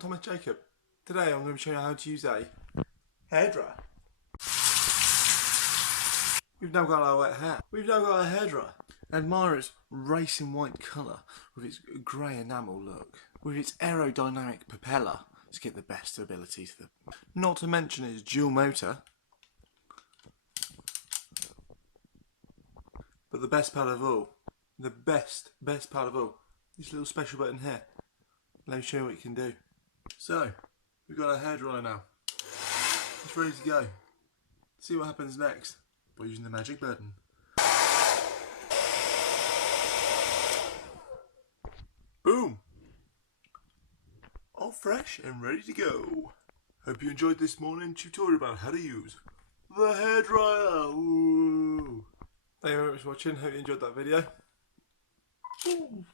Thomas Jacob. Today I'm going to show you how to use a hairdryer. We've now got our wet hair. We've now got a hairdryer. Admire its racing white colour with its grey enamel look, with its aerodynamic propeller to get the best ability to the. Not to mention its dual motor. But the best part of all, the best part of all, this little special button here. Let me show you what you can do. So, we've got our hairdryer now. It's ready to go. See what happens next by using the magic button. Boom! All fresh and ready to go. Hope you enjoyed this morning tutorial about how to use the hairdryer. Ooh. Thank you very much for watching. Hope you enjoyed that video. Ooh.